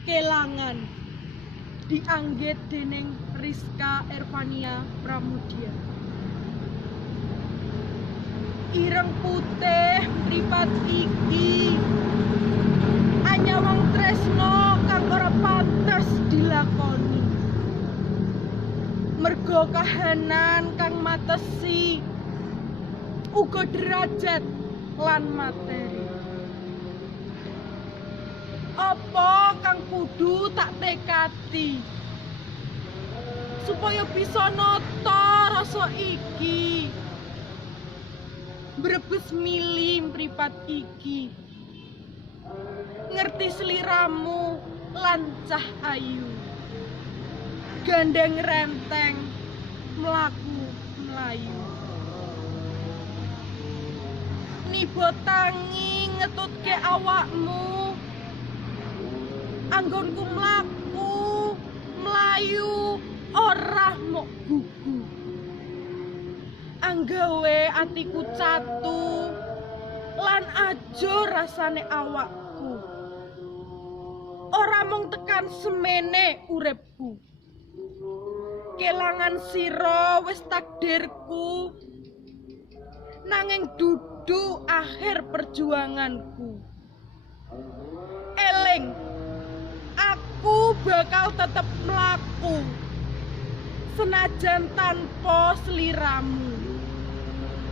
Kelangan dianggit dening Rizka Ervania Pramudia. Ireng putih mripat iki anyawang tresno kang ora pantes dilakoni. Mergo kahanan kang matesi uga derajat lan materi. Apa kang kudu tak tekati supaya bisa nata rasa iki, brebes mili mripat iki, ngerti sliramu lan cahayu, gandeng renteng mlaku mlayu, nibo tangi ngetutke awakmu, anggonku mlaku mlayu ora mok gugu, anggawe atiku catu lan aja rasane awakku, ora mung tekan semene uripku. Kelangan sira wis takdirku, nanging dudu akhir perjuanganku. Eling, aku bakal tetep mlaku senajan tanpa sliramu.